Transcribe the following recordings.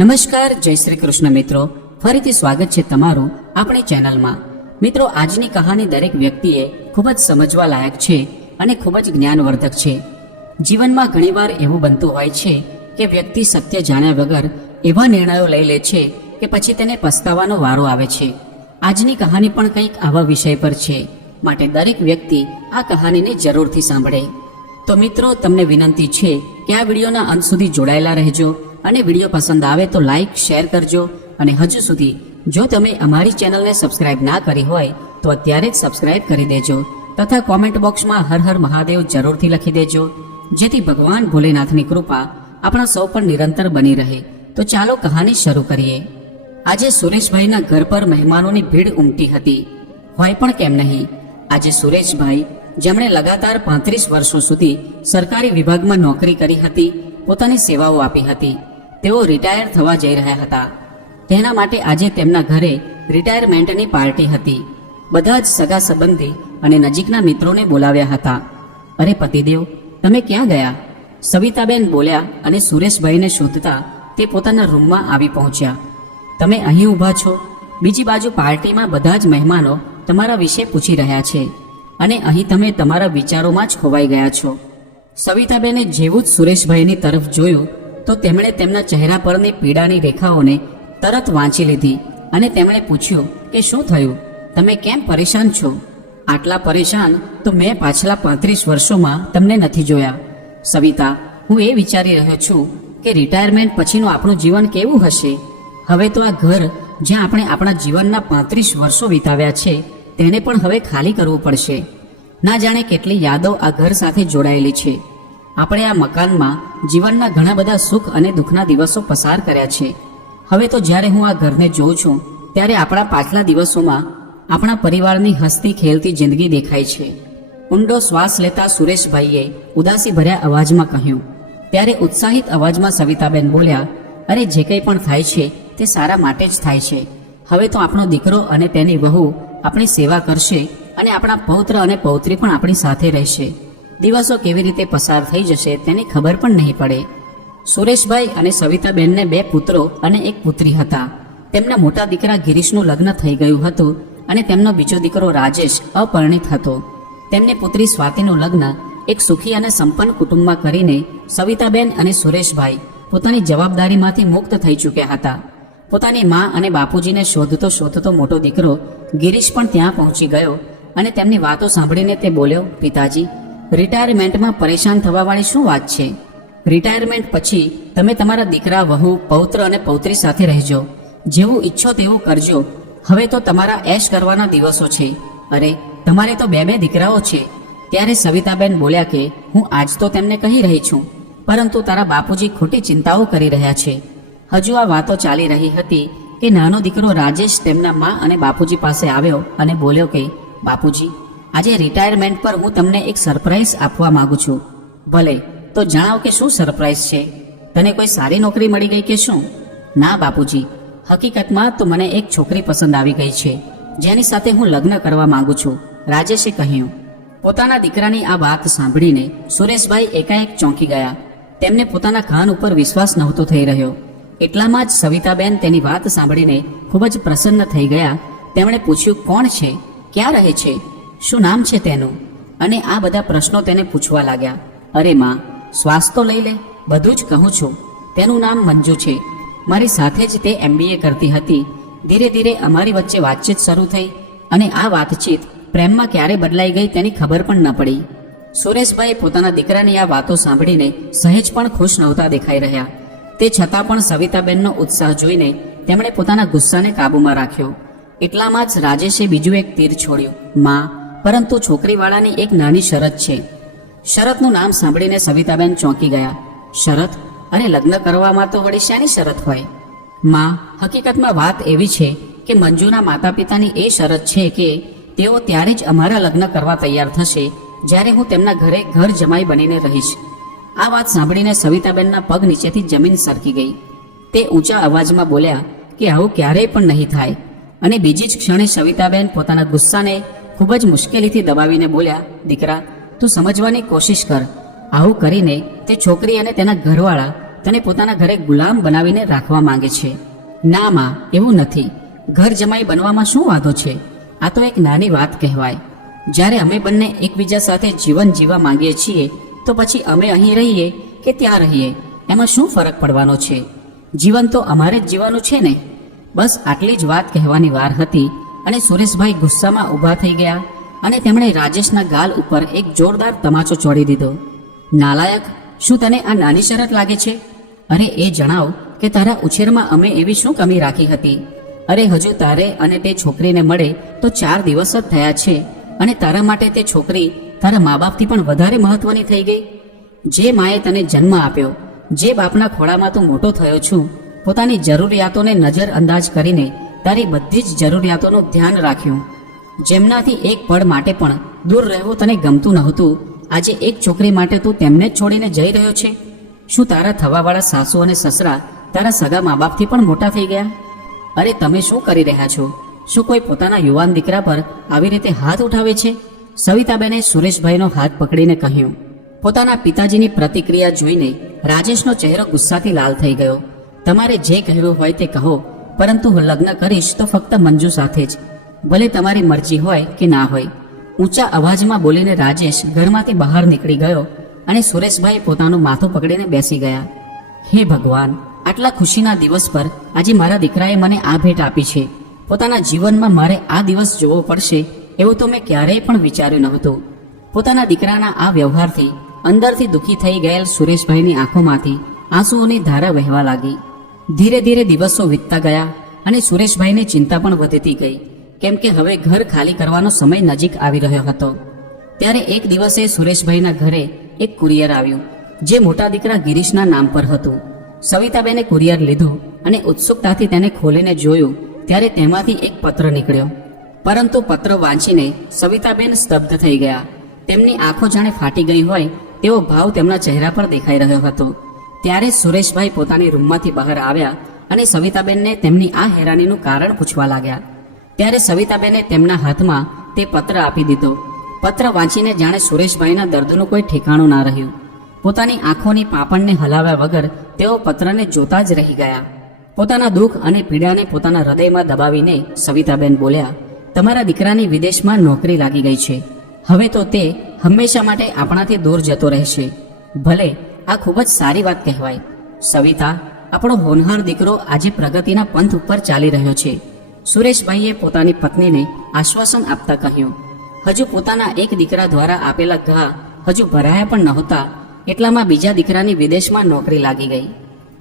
નમસ્કાર, જય શ્રી કૃષ્ણ મિત્રો. ફરીથી સ્વાગત છે તમારું આપણી ચેનલમાં. મિત્રો, આજની કહાની દરેક વ્યક્તિએ ખૂબ જ સમજવા લાયક છે અને ખૂબ જ જ્ઞાનવર્ધક છે. જીવનમાં ઘણીવાર એવું બનતું હોય છે કે વ્યક્તિ સત્ય જાણ્યા વગર એવા નિર્ણયો લઈ લે છે કે પછી તેને પસ્તાવાનો વારો આવે છે. આજની કહાની પણ કંઈક આવા વિષય પર છે, માટે દરેક વ્યક્તિ આ કહાનીને જરૂરથી સાંભળે. તો મિત્રો, તમને વિનંતી છે કે આ વિડીયોના અંત સુધી જોડાયેલા રહેજો અને વિડીયો પસંદ આવે તો લાઈક શેર કરજો. અને હજુ સુધી જો તમે અમારી ચેનલને સબસ્ક્રાઇબ ના કરી હોય તો અત્યારે જ સબસ્ક્રાઇબ કરી દેજો તથા કોમેન્ટ બોક્સમાં હર હર મહાદેવ જરૂરથી લખી દેજો, જેથી ભગવાન ભોલેનાથની કૃપા આપણા સૌ પર નિરંતર બની રહે. તો ચાલો કહાની શરૂ કરીએ. આજે સુરેશભાઈના ઘર પર મહેમાનોની ભીડ ઉમટી હતી. હોય પણ કેમ નહીં. આજે સુરેશભાઈ, જેમણે લગાતાર 35 વર્ષો સુધી સરકારી વિભાગમાં નોકરી કરી હતી, પોતાની સેવાઓ આપી હતી, તેઓ રિટાયર થવા જઈ રહ્યા હતા. તેના માટે આજે તેમના ઘરે રિટાયરમેન્ટની પાર્ટી હતી. બધા જ સગા સંબંધી અને નજીકના મિત્રોને બોલાવ્યા હતા. અરે પતિદેવ, તમે ક્યાં ગયા? સવિતાબેન બોલ્યા અને સુરેશભાઈને શોધતા તે પોતાના રૂમમાં આવી પહોંચ્યા. તમે અહીં ઊભા છો. બીજી બાજુ પાર્ટીમાં બધા જ મહેમાનો તમારા વિશે પૂછી રહ્યા છે અને અહીં તમે તમારા વિચારોમાં જ ખોવાઈ ગયા છો. સવિતાબેને જેવું જ સુરેશભાઈની તરફ જોયું તો તેમણે તેમના ચહેરા પરની પીડાની રેખાઓને તરત વાંચી લીધી અને તેમણે પૂછ્યું કે શું થયું? તમે કેમ પરેશાન છો? આટલા પરેશાન તો મેં પાછલા 35 વર્ષોમાં તમને નથી જોયા. સવિતા, હું એ વિચારી રહ્યો છું કે રિટાયરમેન્ટ પછીનું આપણું જીવન કેવું હશે. હવે તો આ ઘર જ્યાં આપણે આપણા જીવનના 35 વર્ષો વિતાવ્યા છે તેને પણ હવે ખાલી કરવું પડશે. ના જાણે કેટલી યાદો આ ઘર સાથે જોડાયેલી છે. આપણે આ મકાનમાં જીવનના ઘણા બધા સુખ અને દુઃખના દિવસો પસાર કર્યા છે. હવે તો જ્યારે હું આ ઘરને જોઉં છું ત્યારે આપણા પાછલા દિવસોમાં આપણા પરિવારની હસતી ખેલતી જિંદગી દેખાય છે. ઊંડો શ્વાસ લેતા સુરેશભાઈએ ઉદાસી ભર્યા અવાજમાં કહ્યું. ત્યારે ઉત્સાહિત અવાજમાં સવિતાબેન બોલ્યા, અરે જે કંઈ પણ થાય છે તે સારા માટે જ થાય છે. હવે તો આપણો દીકરો અને તેની વહુ આપણી સેવા કરશે અને આપણા પૌત્ર અને પૌત્રી પણ આપણી સાથે રહેશે. દિવસો કેવી રીતે પસાર થઈ જશે તેની ખબર પણ નહીં પડે. સુરેશભાઈ અને સવિતાબેનને 2 પુત્રો અને 1 પુત્રી હતા. તેમના મોટા દીકરા ગિરીશનું લગ્ન થઈ ગયું હતું અને તેમનો બીજો દીકરો રાજેશ અપરિણિત હતો. તેમની પુત્રી સ્વાતિનું લગ્ન એક સુખી અને સંપન્ન કુટુંબમાં કરીને સવિતાબેન અને સુરેશભાઈ પોતાની જવાબદારીમાંથી મુક્ત થઈ ચૂક્યા હતા. પોતાની મા અને બાપુજીને શોધતો શોધતો મોટો દીકરો ગિરીશ પણ ત્યાં પહોંચી ગયો અને તેમની વાતો સાંભળીને તે બોલ્યો, પિતાજી, રિટાયરમેન્ટમાં પરેશાન થવાવાળી શું વાત છે? રિટાયરમેન્ટ પછી તમે તમારા દીકરા, વહુ, પૌત્ર અને પૌત્રી સાથે રહેજો. જેવું ઈચ્છો તેવું કરજો. હવે તો તમારા એશ કરવાના દિવસો છે. અરે, તમારે તો 2 દીકરાઓ છે. ત્યારે સવિતાબેન બોલ્યા કે હું આજ તો તેમને કહી રહી છું, પરંતુ તારા બાપુજી ખોટી ચિંતાઓ કરી રહ્યા છે. હજુ આ વાતો ચાલી રહી હતી કે નાનો દીકરો રાજેશ તેમના મા અને બાપુજી પાસે આવ્યો અને બોલ્યો કે બાપુજી, આજે રિટાયરમેન્ટ પર હું તમને એક સરપ્રાઈઝ આપવા માંગુ છું. ભલે, તો જણાવ કે શું સરપ્રાઈઝ છે? તને કોઈ સારી નોકરી મળી ગઈ કે શું? ના બાપુજી, હકીકતમાં તો મને એક છોકરી પસંદ આવી ગઈ છે જેની સાથે હું લગ્ન કરવા માંગુ છું, રાજેશે કહ્યું. પોતાના દીકરાની આ વાત સાંભળીને સુરેશભાઈ એકાએક ચોંકી ગયા. તેમને પોતાના કાન ઉપર વિશ્વાસ નહોતો થઈ રહ્યો. એટલામાં જ સવિતાબેન તેની વાત સાંભળીને ખૂબ જ પ્રસન્ન થઈ ગયા. તેમણે પૂછ્યું, કોણ છે? ક્યાં રહે છે? શું નામ છે તેનું? અને આ બધા પ્રશ્નો તેને પૂછવા લાગ્યા. અરે માં, શ્વાસ તો લઈ લે, બધું જ કહું છું. તેનું નામ મંજુ છે. મારી સાથે જ તે MBA કરતી હતી. ધીરે ધીરે અમારી વચ્ચે વાતચીત શરૂ થઈ અને આ વાતચીત પ્રેમમાં ક્યારે બદલાઈ ગઈ તેની ખબર પણ ન પડી. સુરેશભાઈ પોતાના દીકરાની આ વાતો સાંભળીને સહેજ પણ ખુશ નહોતા દેખાઈ રહ્યા. તે છતાં પણ સવિતાબેનનો ઉત્સાહ જોઈને તેમણે પોતાના ગુસ્સાને કાબૂમાં રાખ્યો. એટલામાં જ રાજેશે બીજું એક તીર છોડ્યું. માં, પરંતુ છોકરીવાળાની એક નાની શરત છે. શરતનું નામ સાંભળીને સવિતાબેન ચોંકી ગયા. શરત? અરે, લગ્ન કરવામાં તો વળી શાની શરત હોય? માં, હકીકતમાં વાત એવી છે કે મંજુના માતા પિતાની એ શરત છે કે તેઓ ત્યારે જ અમારા લગ્ન કરવા તૈયાર થશે જ્યારે હું તેમના ઘરે ઘર જમાઈ બનીને રહીશ. આ વાત સાંભળીને સવિતાબેનના પગ નીચેથી જમીન સરકી ગઈ. તે ઊંચા અવાજમાં બોલ્યા કે આવું ક્યારેય પણ નહીં થાય. અને બીજી જ ક્ષણે સવિતાબેન પોતાના ગુસ્સાને ખૂબ જ મુશ્કેલીથી દબાવીને બોલ્યા, દીકરા, તું સમજવાની કોશિશ કર. આવું કરીને તે છોકરી અને તેના ઘરવાળા તને પોતાના ઘરે ગુલામ બનાવીને રાખવા માંગે છે. ના માં, એવું નથી. ઘર જમાઈ બનવામાં શું વાંધો છે? આ તો એક નાની વાત કહેવાય. જ્યારે અમે બંને એકબીજા સાથે જીવન જીવવા માંગીએ છીએ તો પછી અમે અહીં રહીએ કે ત્યાં રહીએ એમાં શું ફરક પડવાનો છે? જીવન તો અમારે જ જીવવાનું છે ને. બસ આટલી જ વાત કહેવાની વાર હતી અને સુરેશભાઈ ગુસ્સામાં ઊભા થઈ ગયા અને તેમણે રાજેશના ગાલ ઉપર એક જોરદાર તમાચો ચોડી દીધો. નાલાયક, શું તને આ નાની શરત લાગે છે? અરે એ જણાવ કે તારા ઉછેરમાં અમે એવી શું કમી રાખી હતી? અરે હજુ તારે અને તે છોકરીને મળે તો 4 દિવસ જ થયા છે અને તારા માટે તે છોકરી તારા મા બાપથી પણ વધારે મહત્વની થઈ ગઈ. જે માએ તને જન્મ આપ્યો, જે બાપના ખોળામાં તું મોટો થયો છું, પોતાની જરૂરિયાતોને નજરઅંદાજ કરીને તારી બધી જ જરૂરિયાતોનું ધ્યાન રાખ્યું, જેમનાથી એક પળ માટે પણ દૂર રહેવું તને ગમતું નહોતું, આજે એક છોકરી માટે તું તેમને જ છોડીને જઈ રહ્યો છે. શું તારા થવાવાળા સાસુ અને સસરા તારા સગા મા બાપથી પણ મોટા થઈ ગયા? અરે તમે શું કરી રહ્યા છો? શું કોઈ પોતાના યુવાન દીકરા પર આવી રીતે હાથ ઉઠાવે છે? સવિતાબેને સુરેશભાઈનો હાથ પકડીને કહ્યું. પોતાના પિતાજીની પ્રતિક્રિયા જોઈને રાજેશનો ચહેરો ગુસ્સાથી લાલ થઈ ગયો. તમારે જે કહેવું હોય તે કહો, પરંતુ હું લગ્ન કરીશ તો ફક્ત મંજુ સાથે જ, ભલે તમારી મરજી હોય કે ના હોય. ઊંચા અવાજમાં બોલીને રાજેશ ઘરમાંથી બહાર નીકળી ગયો અને સુરેશભાઈ પોતાનું માથું પકડીને બેસી ગયા. હે ભગવાન, આટલા ખુશીના દિવસ પર આજે મારા દીકરાએ મને આ ભેટ આપી છે. પોતાના જીવનમાં મારે આ દિવસ જોવો પડશે એવું તો મેં ક્યારેય પણ વિચાર્યું નહોતું. પોતાના દીકરાના આ વ્યવહારથી અંદરથી દુઃખી થઈ ગયેલ સુરેશભાઈની આંખોમાંથી આંસુઓની ધારા વહેવા લાગી. ધીરે ધીરે દિવસો વીતતા ગયા અને સુરેશભાઈની ચિંતા પણ વધતી ગઈ, કેમ કે હવે ઘર ખાલી કરવાનો સમય નજીક આવી રહ્યો હતો. ત્યારે એક દિવસે સુરેશભાઈના ઘરે એક કુરિયર આવ્યું, જે મોટા દીકરા ગિરીશના નામ પર હતું. સવિતાબેને કુરિયર લીધું અને ઉત્સુકતાથી તેને ખોલીને જોયું ત્યારે તેમાંથી એક પત્ર નીકળ્યો. પરંતુ પત્ર વાંચીને સવિતાબેન સ્તબ્ધ થઈ ગયા. તેમની આંખો જાણે ફાટી ગઈ હોય તેવો ભાવ તેમના ચહેરા પર દેખાઈ રહ્યો હતો. ત્યારે સુરેશભાઈ પોતાની રૂમમાંથી બહાર આવ્યા અને સવિતાબેનને તેમની આ હેરાનીનું કારણ પૂછવા લાગ્યા. ત્યારે સવિતાબેને તેમના હાથમાં તે પત્ર આપી દીધો. પત્ર વાંચીને જાણે સુરેશભાઈના દર્દનું કોઈ ઠેકાણું ના રહ્યું. પોતાની આંખોની પાંપણને હલાવ્યા વગર તેઓ પત્રને જોતા જ રહી ગયા. પોતાના દુઃખ અને પીડાને પોતાના હૃદયમાં દબાવીને સવિતાબેન બોલ્યા, તમારા દીકરાની વિદેશમાં નોકરી લાગી ગઈ છે. હવે તો તે હંમેશા માટે આપણાથી દૂર જતો રહેશે. ભલે, આ ખૂબ જ સારી વાત કહેવાય. સવિતા, આપણો હોનહાર દીકરો આજે પ્રગતિના પંથ ઉપર ચાલી રહ્યો છે. સુરેશભાઈએ પોતાની પત્નીને આશ્વાસન આપતા કહ્યું. હજુ પોતાના એક દીકરા દ્વારા આપેલા ઘા હજુ ભરાયા પણ નહોતા એટલામાં બીજા દીકરાની વિદેશમાં નોકરી લાગી ગઈ.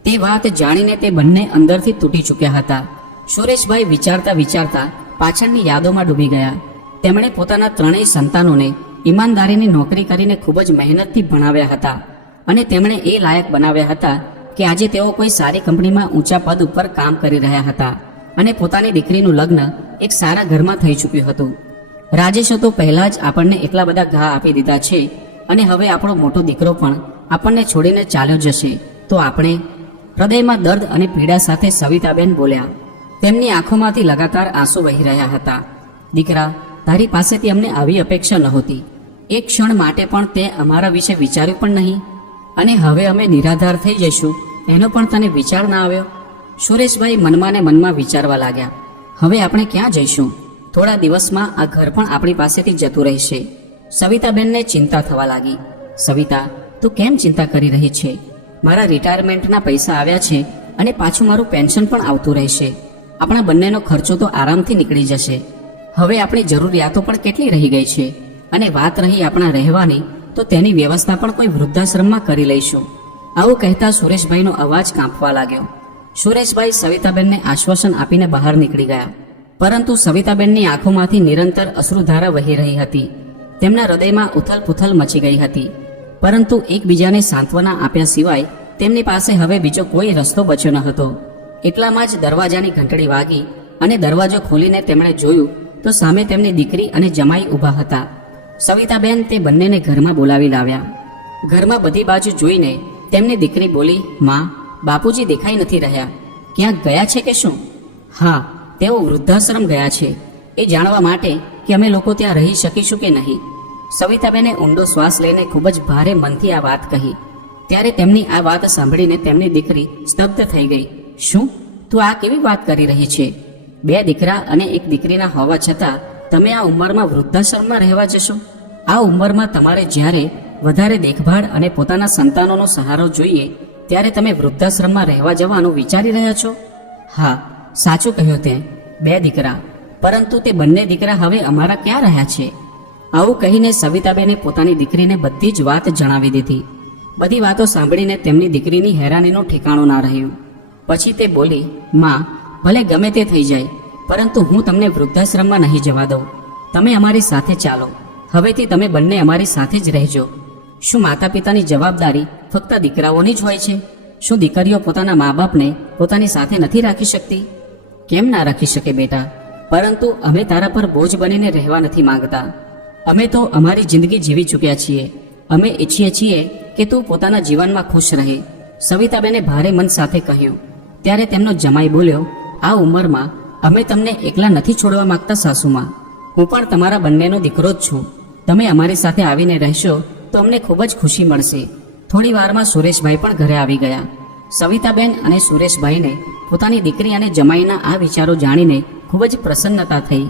તે વાત જાણીને તે બંને અંદરથી તૂટી ચૂક્યા હતા. સુરેશભાઈ વિચારતા વિચારતા પાછળની યાદોમાં ડૂબી ગયા. તેમણે પોતાના 3 સંતાનોને ઈમાનદારીની નોકરી કરીને ખૂબ જ મહેનતથી ભણાવ્યા હતા અને તેમણે એ લાયક બનાવ્યા હતા કે આજે તેઓ કોઈ સારી કંપનીમાં ઊંચા પદ ઉપર કામ કરી રહ્યા હતા અને પોતાની દીકરીનું લગ્ન એક સારા ઘરમાં થઈ ચૂક્યું હતું. રાજેશે તો પહેલા જ આપણને એટલા બધા ઘા આપી દીધા છે અને હવે આપણો મોટો દીકરો પણ આપણને છોડીને ચાલ્યો જશે તો આપણે? હૃદયમાં દર્દ અને પીડા સાથે સવિતાબેન બોલ્યા. તેમની આંખોમાંથી લગાતાર આંસુ વહી રહ્યા હતા. દીકરા, તારી પાસેથી અમને આવી અપેક્ષા નહોતી. એક ક્ષણ માટે પણ તે અમારા વિશે વિચાર્યું પણ નહીં અને હવે અમે નિરાધાર થઈ જઈશું એનો પણ તને વિચાર ના આવ્યો? સુરેશભાઈ મનમાં ને મનમાં વિચારવા લાગ્યા. હવે આપણે ક્યાં જઈશું? થોડા દિવસમાં આ ઘર પણ આપણી પાસેથી જતું રહેશે. સવિતાબેનને ચિંતા થવા લાગી. સવિતા, તું કેમ ચિંતા કરી રહી છે? મારા રિટાયરમેન્ટના પૈસા આવ્યા છે અને પાછું મારું પેન્શન પણ આવતું રહેશે. આપણા બંનેનો ખર્ચો તો આરામથી નીકળી જશે. હવે આપણી જરૂરિયાતો પણ કેટલી રહી ગઈ છે અને વાત રહી આપણા રહેવાની તો તેની વ્યવસ્થા પણ કોઈ વૃદ્ધાશ્રમમાં કરી લઈશું. આવું કહેતા સુરેશભાઈનો અવાજ કાંપવા લાગ્યો. સુરેશભાઈ સવિતાબેનને આશ્વાસન આપીને બહાર નીકળી ગયા, પરંતુ સવિતાબેનની આંખોમાંથી નિરંતર અશ્રુધારા વહી રહી હતી. તેમના હૃદયમાં ઉથલપુથલ મચી ગઈ હતી, પરંતુ એકબીજાને સાંત્વના આપ્યા સિવાય તેમની પાસે હવે બીજો કોઈ રસ્તો બચ્યો ન હતો. એટલામાં જ દરવાજાની ઘંટડી વાગી અને દરવાજો ખોલીને તેમણે જોયું તો સામે તેમની દીકરી અને જમાઈ ઊભા હતા. સવિતાબેન તે બંનેને ઘરમાં બોલાવી લાવ્યા. ઘરમાં બધી બાજુ જોઈને તેમની દીકરી બોલી, માં, બાપુજી દેખાઈ નથી રહ્યા. ક્યાંક ગયા છે કે શું? હા, તેઓ વૃદ્ધાશ્રમ ગયા છે, એ જાણવા માટે કે અમે લોકો ત્યાં રહી શકીશું કે નહીં. સવિતાબેને ઊંડો શ્વાસ લઈને ખૂબ જ ભારે મનથી આ વાત કહી. ત્યારે તેમની આ વાત સાંભળીને તેમની દીકરી સ્તબ્ધ થઈ ગઈ. શું તું આ કેવી વાત કરી રહી છે? 2 દીકરા અને 1 દીકરીના હોવા છતાં તમે આ ઉંમરમાં વૃદ્ધાશ્રમમાં રહેવા જશો? આ ઉંમરમાં તમારે જ્યારે વધારે દેખભાળ અને પોતાના સંતાનોનો સહારો જોઈએ ત્યારે તમે વૃદ્ધાશ્રમમાં રહેવા જવાનું વિચારી રહ્યા છો? હા, સાચું કહ્યું તે. 2 દીકરા, પરંતુ તે બંને દીકરા હવે અમારા ક્યાં રહ્યા છે? આવું કહીને સવિતાબેને પોતાની દીકરીને બધી જ વાત જણાવી દીધી. બધી વાતો સાંભળીને તેમની દીકરીની હેરાનીનું ઠેકાણું ના રહ્યું. પછી તે બોલી, માં, ભલે ગમે તે થઈ જાય, પરંતુ હું તમને વૃદ્ધાશ્રમમાં નહીં જવા દઉં. તમે અમારી સાથે ચાલો. હવેથી તમે બંને અમારી સાથે જ રહેજો. શું માતા પિતાની જવાબદારી ફક્ત દીકરાઓની જ હોય છે? શું દીકરીઓ પોતાના મા બાપને પોતાની સાથે નથી રાખી શકતી? કેમ ના રાખી શકે બેટા, પરંતુ અમે તારા પર બોજ બનીને રહેવા નથી માંગતા. અમે તો અમારી જિંદગી જીવી ચૂક્યા છીએ. અમે ઈચ્છીએ છીએ કે તું પોતાના જીવનમાં ખુશ રહે, સવિતાબેને ભારે મન સાથે કહ્યું. ત્યારે તેમનો જમાઈ બોલ્યો, આ ઉંમરમાં અમે તમને એકલા નથી છોડવા માંગતા સાસુમાં. હું પણ તમારા બંનેનો દીકરો જ છું. તમે અમારી સાથે આવીને રહેશો તો અમને ખૂબ જ ખુશી મળશે. થોડી વારમાં સુરેશભાઈ પણ ઘરે આવી ગયા. સવિતાબેન અને સુરેશભાઈને પોતાની દીકરી અને જમાઈના આ વિચારો જાણીને ખૂબ જ પ્રસન્નતા થઈ.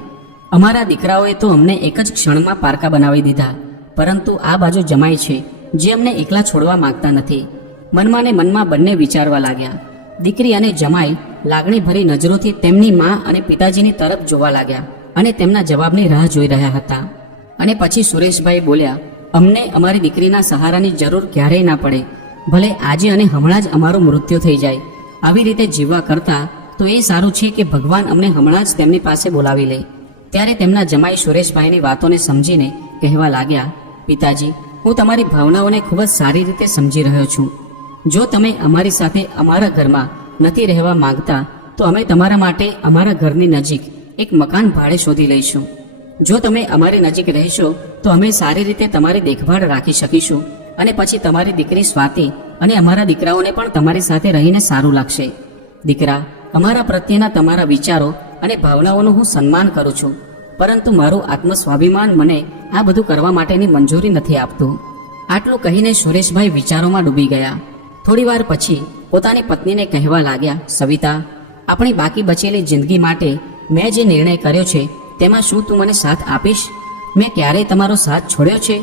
અમારા દીકરાઓએ તો અમને એક જ ક્ષણમાં પારકા બનાવી દીધા, પરંતુ આ બાજુ જમાઈ છે જે અમને એકલા છોડવા માંગતા નથી. મનમાં ને મનમાં બંને વિચારવા લાગ્યા. દીકરી અને જમાઈ લાગણીભરી નજરોથી તેમની મા અને પિતાજીની તરફ જોવા લાગ્યા અને તેમના જવાબની રાહ જોઈ રહ્યા હતા. અને પછી સુરેશભાઈ બોલ્યા, અમને અમારી દીકરીના સહારાની જરૂર ક્યારેય ના પડે. ભલે આજે અને હમણાં જ અમારું મૃત્યુ થઈ જાય. આવી રીતે જીવવા કરતાં તો એ સારું છે કે ભગવાન અમને હમણાં જ તેમની પાસે બોલાવી લે. ત્યારે તેમના જમાઈ સુરેશભાઈની વાતોને સમજીને કહેવા લાગ્યા, પિતાજી, હું તમારી ભાવનાઓને ખૂબ જ સારી રીતે સમજી રહ્યો છું. જો તમે અમારી સાથે અમારા ઘરમાં નથી રહેવા માંગતા તો અમે તમારા માટે અમારા ઘરની નજીક એક મકાન ભાડે શોધી લઈશું. જો તમે અમારી નજીક રહેશો તો અમે સારી રીતે તમારી દેખભાળ રાખી શકીશું અને પછી તમારી દીકરી સ્વાતિ અને અમારા દીકરાઓને પણ તમારી સાથે રહીને સારું લાગશે. દીકરા, અમારા પ્રત્યેના તમારા વિચારો અને ભાવનાઓનું હું સન્માન કરું છું, પરંતુ મારું આત્મસ્વાભિમાન મને આ બધું કરવા માટેની મંજૂરી નથી આપતું. આટલું કહીને સુરેશભાઈ વિચારોમાં ડૂબી ગયા. થોડી વાર પછી પોતાની પત્નીને કહેવા લાગ્યા, સવિતા, આપણી બાકી બચેલી જિંદગી માટે મેં જે નિર્ણય કર્યો છે તેમાં શું તું મને સાથ આપીશ? મેં ક્યારેય તમારો સાથ છોડ્યો છે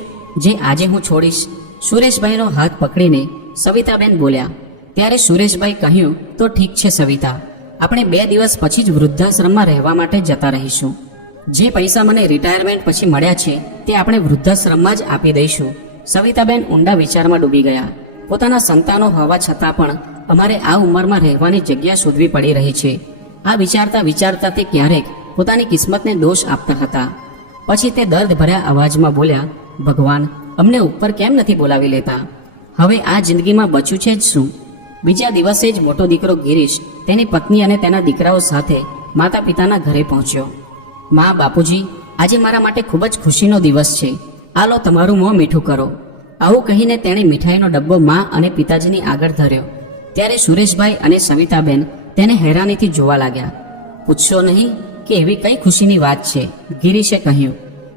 જે આજે હું છોડીશ? સુરેશભાઈનો હાથ પકડીને સવિતાબેન બોલ્યા. ત્યારે સુરેશભાઈ કહ્યું, તો ઠીક છે સવિતા, આપણે 2 દિવસ પછી જ વૃદ્ધાશ્રમમાં રહેવા માટે જતા રહીશું. જે પૈસા મને રિટાયરમેન્ટ પછી મળ્યા છે તે આપણે વૃદ્ધાશ્રમમાં જ આપી દઈશું. સવિતાબેન ઊંડા વિચારમાં ડૂબી ગયા. પોતાના સંતાનો હોવા છતાં પણ અમારે આ ઉંમરમાં રહેવાની જગ્યા શોધવી પડી રહી છે. આ વિચારતા વિચારતા તે ક્યારેક પોતાની કિસ્મતને દોષ આપતા હતા. પછી તે દર્દભર્યા અવાજમાં બોલ્યા, ભગવાન, અમને ઉપર કેમ નથી બોલાવી લેતા? હવે આ જિંદગીમાં બચ્યું છે જ શું? બીજા દિવસે જ મોટો દીકરો ગિરીશ તેની પત્ની અને તેના દીકરાઓ સાથે માતા પિતાના ઘરે પહોંચ્યો. મા, બાપુજી, આજે મારા માટે ખૂબ જ ખુશીનો દિવસ છે. આ લો, તમારું મોં મીઠું કરો. આવું કહીને તેણે મીઠાઈનો ડબ્બો મા અને પિતાજીની આગળ ધર્યો. ત્યારે સુરેશભાઈ અને સવિતાબેન તેને હેરાનીથી જોવા લાગ્યા. પૂછશો નહીં કે એવી કઈ ખુશીની વાત છે? ગિરીશે કહ્યું.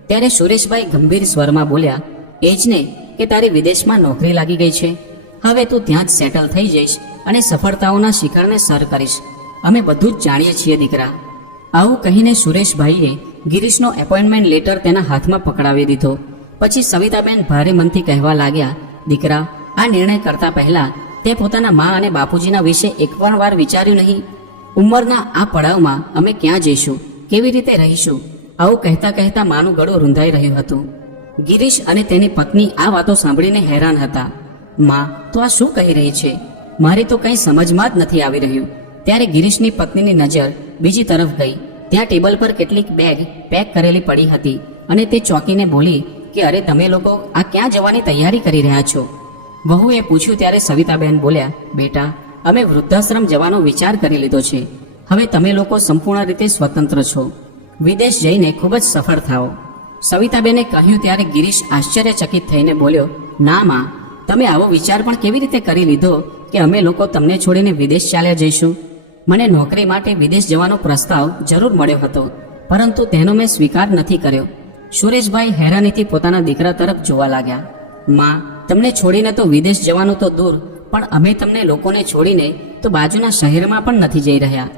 ત્યારે સુરેશભાઈ ગંભીર સ્વરમાં બોલ્યા, એ જ ને કે તારી વિદેશમાં નોકરી લાગી ગઈ છે. હવે તું ત્યાં જ સેટલ થઈ જઈશ અને સફળતાઓના શિખરને સર કરીશ. અમે બધું જ જાણીએ છીએ દીકરા. આવું કહીને સુરેશભાઈએ ગિરીશનો એપોઇન્ટમેન્ટ લેટર તેના હાથમાં પકડાવી દીધો. પછી સવિતાબેન ભારે મનથી કહેવા લાગ્યા, દીકરા, આ નિર્ણય કરતા પહેલા તે પોતાના મા અને બાપુજીના વિશે એક પણ વાર વિચાર્યું નહીં? ઉંમરના આ પડાવમાં અમે ક્યાં જઈશું, કેવી રીતે રહીશું? આવું કહેતા કહેતા માનું ગળું રૂંધાઈ રહ્યું હતું. ગિરીશ અને તેની પત્ની આ વાતો સાંભળીને હેરાન હતા. માં, તો આ શું કહી રહી છે? મારી તો કંઈ સમજમાં જ નથી આવી રહ્યું. ત્યારે ગિરીશની પત્નીની નજર બીજી તરફ ગઈ. ત્યાં ટેબલ પર કેટલીક બેગ પેક કરેલી પડી હતી અને તે ચોંકીને બોલી કે અરે, તમે લોકો આ ક્યાં જવાની તૈયારી કરી રહ્યા છો? વહુએ પૂછ્યું ત્યારે સવિતાબેન બોલ્યા, બેટા, અમે વૃદ્ધાશ્રમ જવાનો વિચાર કરી લીધો છે. હવે તમે લોકો સંપૂર્ણ રીતે સ્વતંત્ર છો. વિદેશ જઈને ખૂબ જ સફળ થાઓ. સવિતાબેને કહ્યું ત્યારે ગિરીશ આશ્ચર્યચકિત થઈને બોલ્યો, ના માં, તમે આવો વિચાર પણ કેવી રીતે કરી લીધો કે અમે લોકો તમને છોડીને વિદેશ ચાલ્યા જઈશું? મને નોકરી માટે વિદેશ જવાનો પ્રસ્તાવ જરૂર મળ્યો હતો, પરંતુ તેનો મેં સ્વીકાર નથી કર્યો. સુરેશભાઈ હેરાનીથી પોતાના દીકરા તરફ જોવા લાગ્યા. માં, તમને છોડીને તો વિદેશ જવાનું તો દૂર, પણ અમે તમને લોકોને છોડીને તો બાજુના શહેરમાં પણ નથી જઈ રહ્યા.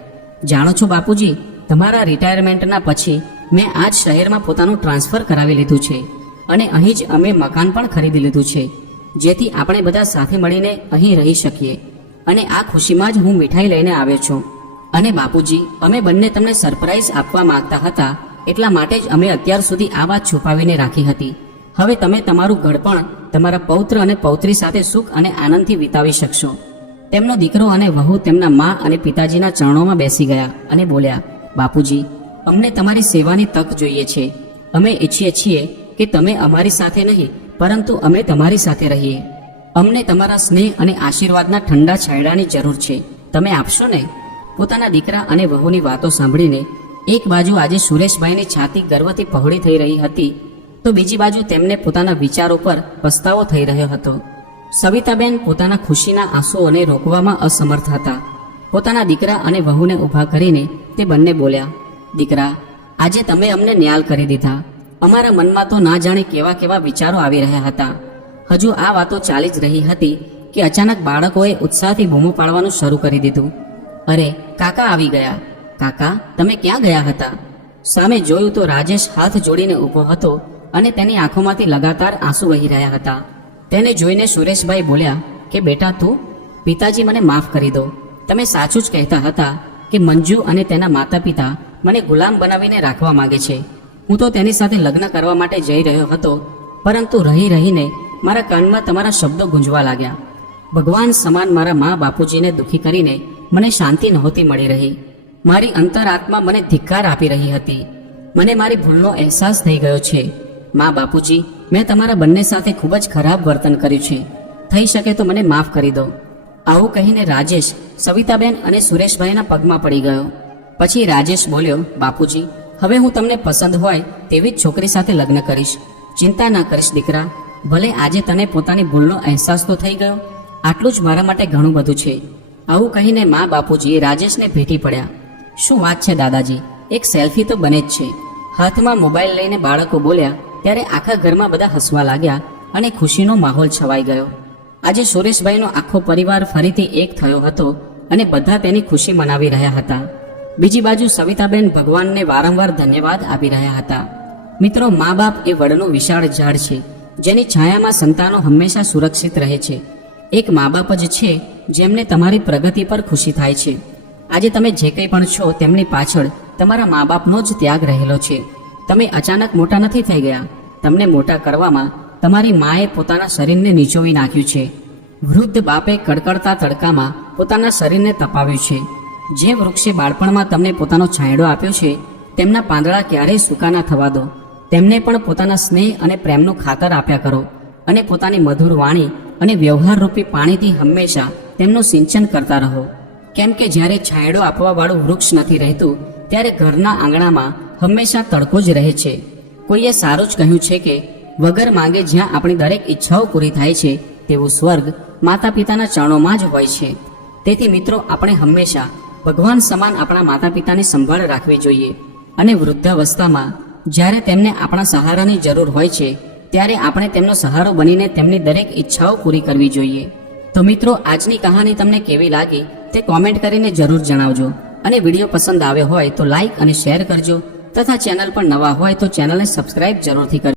જાણો છો બાપુજી, તમારા રિટાયરમેન્ટના પછી મેં આ જ શહેરમાં પોતાનું ટ્રાન્સફર કરાવી લીધું છે અને અહીં જ અમે મકાન પણ ખરીદી લીધું છે, જેથી આપણે બધા સાથે મળીને અહીં રહી શકીએ. અને આ ખુશીમાં જ હું મીઠાઈ લઈને આવ્યો છું. અને બાપુજી, અમે બંને તમને સરપ્રાઈઝ આપવા માંગતા હતા, એટલા માટે જ અમે અત્યાર સુધી આ વાત છુપાવીને રાખી હતી. હવે તમે તમારું ઘડપણ તમારા પૌત્ર અને પૌત્રી સાથે સુખ અને આનંદથી વિતાવી શકશો. તેમનો દીકરો અને વહુ તેમના મા અને પિતાજીના ચરણોમાં બેસી ગયા અને બોલ્યા, બાપુજી, અમને તમારી સેવાની તક જોઈએ છે. અમે ઈચ્છીએ છીએ કે તમે અમારી સાથે નહીં, પરંતુ અમે તમારી સાથે રહીએ. અમને તમારા સ્નેહ અને આશીર્વાદના ઠંડા છાંયડાની જરૂર છે. તમે આપશો ને? પોતાના દીકરા અને વહુની વાતો સાંભળીને એક બાજુ આજે સુરેશભાઈની છાતી ગર્વથી પહોળી થઈ રહી હતી, તો બીજી બાજુ તેમને પોતાના વિચારો પર પસ્તાવો થઈ રહ્યો હતો. સવિતાબેન પોતાના ખુશીના આંસુઓને રોકવામાં અસમર્થ હતા. પોતાના દીકરા અને વહુને ઊભા કરીને તે બંને બોલ્યા, દીકરા, આજે તમે અમને ન્યાલ કરી દીધા. અમારા મનમાં તો ના જાણે કેવા કેવા વિચારો આવી રહ્યા હતા. હજુ આ વાતો ચાલી જ રહી હતી કે અચાનક બાળકોએ ઉત્સાહથી બૂમો પાડવાનું શરૂ કરી દીધું. અરે, કાકા આવી ગયા. કાકા, તમે ક્યાં ગયા હતા? સામે જોયું તો રાજેશ હાથ જોડીને ઊભો હતો અને તેની આંખોમાંથી લગાતાર આંસુ વહી રહ્યા હતા. તેને જોઈને સુરેશભાઈ બોલ્યા કે બેટા તું? પિતાજી, મને માફ કરી દો. તમે સાચું જ કહેતા હતા કે મંજુ અને તેના માતા પિતા મને ગુલામ બનાવીને રાખવા માંગે છે. હું તો તેની સાથે લગ્ન કરવા માટે જઈ રહ્યો હતો, પરંતુ રહી રહીને મારા કાનમાં તમારા શબ્દો ગુંજવા લાગ્યા. ભગવાન સમાન મારા મા બાપુજીને દુઃખી કરીને મને શાંતિ નહોતી મળી રહી. મારી અંતરાત્મા મને ધિક્કાર આપી રહી હતી. મને મારી ભૂલનો અહેસાસ થઈ ગયો છે. મા બાપુજી, મેં તમારા બંને સાથે ખૂબ જ ખરાબ વર્તન કર્યું છે. થઈ શકે તો મને માફ કરી દો. આવું કહીને રાજેશ સવિતાબેન અને સુરેશભાઈના પગમાં પડી ગયો. પછી રાજેશ બોલ્યો, બાપુજી, હવે હું તમને પસંદ હોય તેવી જ છોકરી સાથે લગ્ન કરીશ. ચિંતા ના કરીશ દીકરા. ભલે આજે તને પોતાની ભૂલનો અહેસાસ તો થઈ ગયો, આટલું જ મારા માટે ઘણું બધું છે. આવું કહીને મા બાપુજી રાજેશને ભેટી પડ્યા. શું વાત છે દાદાજી, એક સેલ્ફી તો બને જ છે. હાથમાં મોબાઈલ લઈને બાળકો બોલ્યા ત્યારે આખા ઘરમાં બધા હસવા લાગ્યા અને ખુશીનો માહોલ છવાઈ ગયો. આજે સુરેશભાઈનો આખો પરિવાર ફરીથી એક થયો હતો અને બધા તેની ખુશી મનાવી રહ્યા હતા. બીજી બાજુ સવિતાબેન ભગવાનને વારંવાર ધન્યવાદ આપી રહ્યા હતા. મિત્રો, મા બાપ એ વડનું વિશાળ ઝાડ છે, જેની છાયામાં સંતાનો હંમેશા સુરક્ષિત રહે છે. એક મા બાપ જ છે જેમને તમારી પ્રગતિ પર ખુશી થાય છે. આજે તમે જે કંઈ પણ છો તેમની પાછળ તમારા મા બાપનો જ ત્યાગ રહેલો છે. તમે અચાનક મોટા નથી થઈ ગયા. તમને મોટા કરવામાં તમારી માએ પોતાના શરીરને નીચોવી નાખ્યું છે. વૃદ્ધ બાપે કડકડતા તડકામાં પોતાના શરીરને તપાવ્યું છે. જે વૃક્ષે બાળપણમાં તમને પોતાનો છાંયડો આપ્યો છે, તેમના પાંદડા ક્યારેય સૂકા ના થવા દો. તેમને પણ પોતાના સ્નેહ અને પ્રેમનું ખાતર આપ્યા કરો અને પોતાની મધુર વાણી અને વ્યવહારરૂપી પાણીથી હંમેશા તેમનું સિંચન કરતા રહો. કેમ કે જ્યારે છાંયડો આપવાવાળું વૃક્ષ નથી રહેતું, ત્યારે ઘરના આંગણામાં હંમેશા તડકો જ રહે છે. કોઈએ સારું જ કહ્યું છે કે વગર માંગે જ્યાં આપણી દરેક ઈચ્છાઓ પૂરી થાય છે, તેવું સ્વર્ગ માતા પિતાના ચરણોમાં જ હોય છે. તેથી મિત્રો, આપણે હંમેશા ભગવાન સમાન આપણા માતા પિતાની સંભાળ રાખવી જોઈએ અને વૃદ્ધાવસ્થામાં જ્યારે તેમને આપણા સહારાની જરૂર હોય છે, ત્યારે આપણે તેમનો સહારો બનીને તેમની દરેક ઈચ્છાઓ પૂરી કરવી જોઈએ. તો મિત્રો, આજની કહાની તમને કેવી લાગી તે કોમેન્ટ કરીને જરૂર જણાવજો. અને વિડીયો પસંદ આવ્યો હોય તો લાઈક અને શેર કરજો, તથા ચેનલ પર નવા હોય તો ચેનલને સબસ્ક્રાઇબ જરૂરથી કરજો.